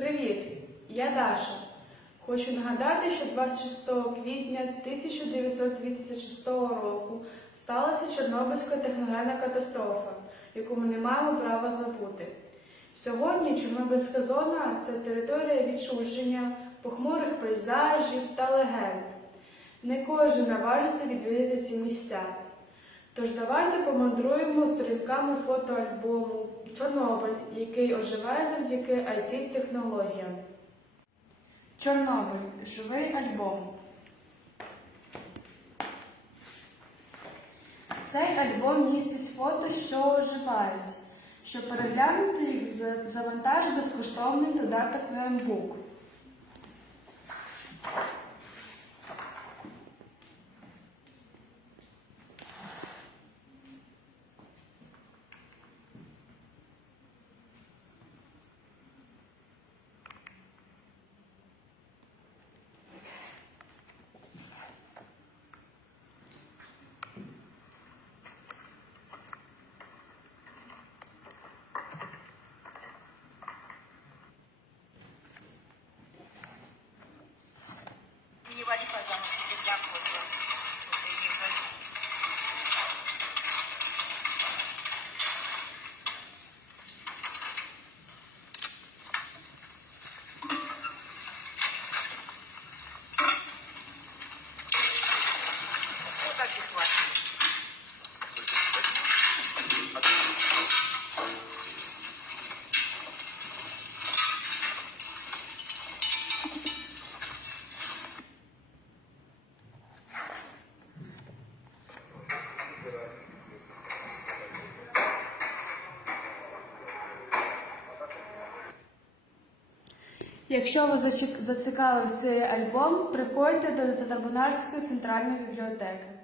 Привіт! Я Даша. Хочу нагадати, що 26 квітня 1936 року сталася Чорнобильська техногенна катастрофа, яку ми не маємо права забути. Сьогодні Чорнобильська зона це територія відчуження, похмурих пейзажів та легенд. Не кожен наважиться відвідати ці місця. Тож давайте помандруємо сторінками фотоальбому Чорнобиль, який оживає завдяки it технологіям Чорнобиль живий альбом. Цей альбом містить фото, що оживають. Щоб переглянути їх, за- завантаж безкоштовний додаток. Не Якщо вас зацікавив цей альбом, приходьте до Татарбунарської центральної бібліотеки.